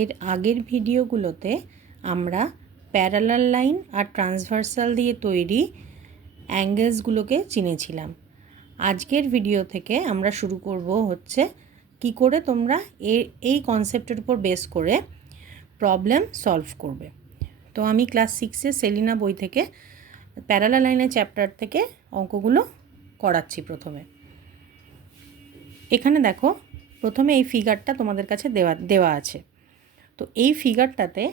এর আগের ভিডিওগুলোতে আমরা প্যারালাল লাইন আর ট্রান্সভার্সাল দিয়ে তৈরি অ্যাঙ্গেলসগুলোকে চিনেছিলাম। আজকের ভিডিও থেকে আমরা শুরু করব হচ্ছে কি করে তোমরা এই কনসেপ্টের উপর বেস করে প্রবলেম সলভ করবে। তো আমি ক্লাস 6-এ সেলিনা বই থেকে প্যারালাল লাইনের চ্যাপ্টার থেকে অঙ্কগুলো করাচ্ছি। প্রথমে এখানে দেখো, প্রথমে এই ফিগারটা তোমাদের কাছে দেওয়া আছে। তো এই ফিগারটাতে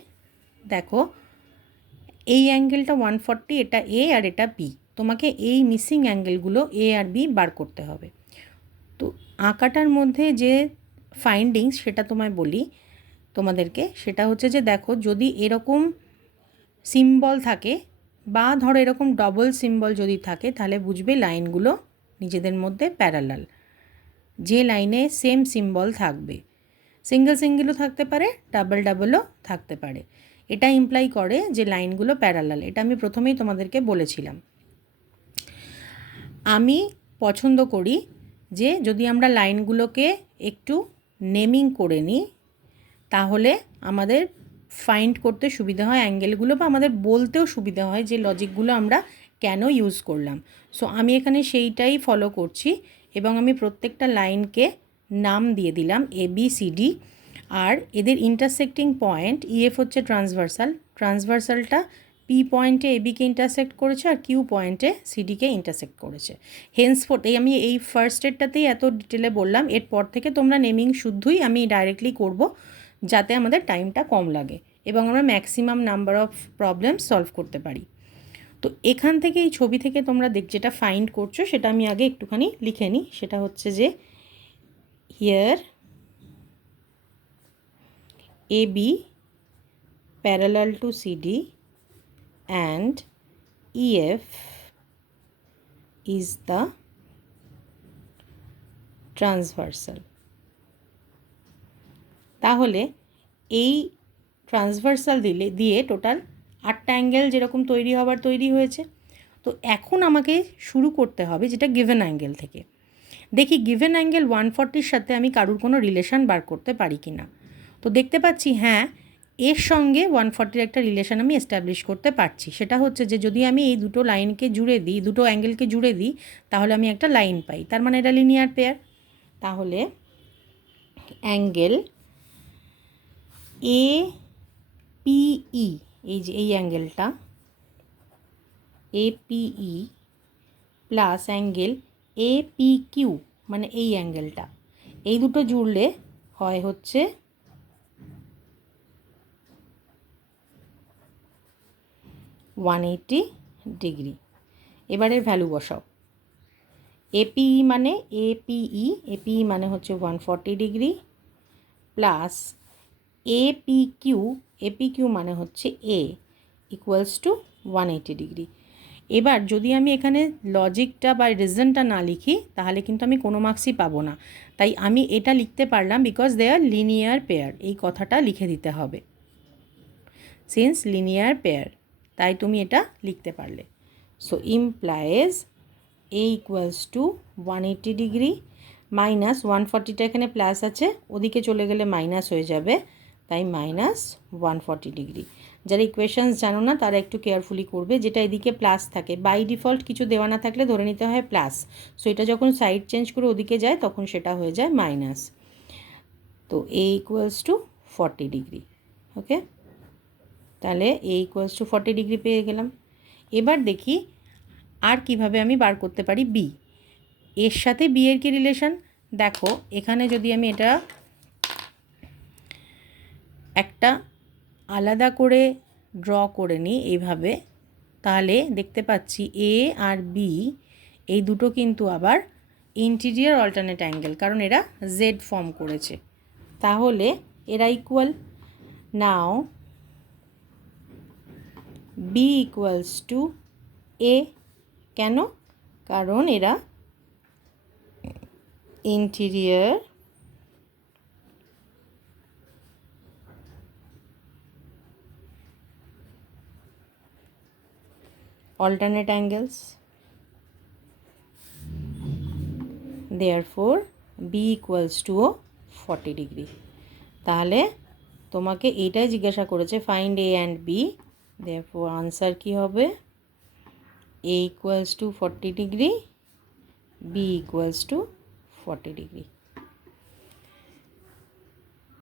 দেখো, এই অ্যাঙ্গেলটা 140, এটা এ আর এটা বি। তোমাকে এই মিসিং অ্যাঙ্গেলগুলো এ আর বি বার করতে হবে। তো আঁকাটার মধ্যে যে ফাইন্ডিংস সেটা তোমায় বলি তোমাদেরকে, সেটা হচ্ছে যে দেখো, যদি এরকম সিম্বল থাকে বা ধরো এরকম ডবল সিম্বল যদি থাকে, তাহলে বুঝবে লাইনগুলো নিজেদের মধ্যে প্যারালাল। যে লাইনে সেম সিম্বল থাকবে, সিঙ্গেল সিঙ্গেলও থাকতে পারে, ডাবল ডাবলও থাকতে পারে, এটা ইমপ্লাই করে যে লাইনগুলো প্যারালাল। এটা আমি প্রথমেই তোমাদেরকে বলেছিলাম। আমি পছন্দ করি যে যদি আমরা লাইনগুলোকে একটু নেমিং করে নিই, তাহলে আমাদের ফাইন্ড করতে সুবিধা হয় অ্যাঙ্গেলগুলো, বা আমাদের বলতেও সুবিধা হয় যে লজিকগুলো আমরা কেন ইউজ করলাম। সো আমি এখানে সেইটাই ফলো করছি এবং আমি প্রত্যেকটা লাইনকে নাম দিয়ে দিলাম ABCD। আর এদের ইন্টারসেক্টিং পয়েন্ট EF হচ্ছে ট্রান্সভার্সালটা P পয়েন্টে ABকে ইন্টারসেক্ট করেছে আর Q পয়েন্টে CDকে ইন্টারসেক্ট করেছে। হেন্সফোর্থ আমি এই ফার্স্ট এডটাতেই এত ডিটেলে বললাম, এরপর থেকে তোমরা নেমিং শুদ্ধই আমি ডাইরেক্টলি করব, যাতে আমাদের টাইমটা কম লাগে এবং আমরা maximum number of problem solve করতে পারি। তো এখান থেকে এই ছবি থেকে তোমরা যেটা ফাইন্ড করছো সেটা আমি আগে একটুখানি লিখে নিই। সেটা হচ্ছে যে here AB parallel to CD and EF is the transversal. তাহলে এই ট্রান্সভার্সাল দিয়ে টোটাল 8টা অ্যাঙ্গেল যেরকম তৈরি হয়েছে। তো এখন আমাকে শুরু করতে হবে যেটা গিভেন অ্যাঙ্গেল থেকে। দেখি গিভেন অ্যাঙ্গেল 140-র সাথে আমি কারুর কোনো রিলেশন বার করতে পারি কি না। তো দেখতে পাচ্ছি হ্যাঁ, এর সঙ্গে 140-র একটা রিলেশন আমি এস্টাবলিশ করতে পারছি। সেটা হচ্ছে যে যদি আমি এই দুটো লাইনকে জুড়ে দিই, দুটো অ্যাঙ্গেলকে জুড়ে দিই, তাহলে আমি একটা লাইন পাই, তার মানে এটা লিনিয়ার পেয়ার। তাহলে অ্যাঙ্গেল APE, এই যে এই অ্যাঙ্গেলটা APE প্লাস অ্যাঙ্গেল APQ, মানে এই অ্যাঙ্গেলটা, এই দুটো জুড়লে হয় হচ্ছে 180 ডিগ্রি। এবারের ভ্যালু বসাও। APE মানে APE মানে হচ্ছে 140 ডিগ্রি প্লাস APQ মানে হচ্ছে A ইকুয়ালস টু 180 ডিগ্রি। এবার যদি আমি এখানে লজিকটা বা রিজনটা না লিখি, তাহলে কিন্তু আমি কোনো মার্কসই পাবো না। তাই আমি এটা লিখতে পারলাম because they are linear pair, এই কথাটা লিখে দিতে হবে। সিন্স লিনিয়ার পেয়ার, তাই তুমি এটা লিখতে পারলে। So implies A equals to 180 degree minus 140টা এখানে প্লাস আছে, ওদিকে চলে গেলে মাইনাস হয়ে যাবে, তাই মাইনাস 140 ডিগ্রি। যারা ইকুয়েশনস জানো না তারা একটু কেয়ারফুলি করবে। যেটা এদিকে প্লাস থাকে, বাই ডিফল্ট কিছু দেওয়া না থাকলে ধরে নিতে হয় প্লাস। সো এটা যখন সাইড চেঞ্জ করে ওদিকে যায় তখন সেটা হয়ে যায় মাইনাস। তো A ইকুয়ালস টু 40 ডিগ্রি। ওকে, তাহলে A ইকুয়ালস টু 40 ডিগ্রি পেয়ে গেলাম। এবার দেখি আর কিভাবে আমি বার করতে পারি B। এর সাথে B এর কি রিলেশন দেখো, এখানে যদি আমি এটা একটা আলাদা করে ড্র করে নিই এইভাবে, তাহলে দেখতে পাচ্ছি A আর B এই দুটো কিন্তু আবার ইন্টিরিয়ার অল্টারনেট অ্যাঙ্গেল, কারণ এরা Z ফর্ম করেছে, তাহলে এরা equal. Now B equals to A, কেন? কারণ এরা interior alternate angles, therefore B equals to 40 degree. তাহলে তোমাকে এইটাই জিজ্ঞাসা করেছে, find A and B, therefore answer কী হবে, A equals to 40 degree, B equals to 40 degree.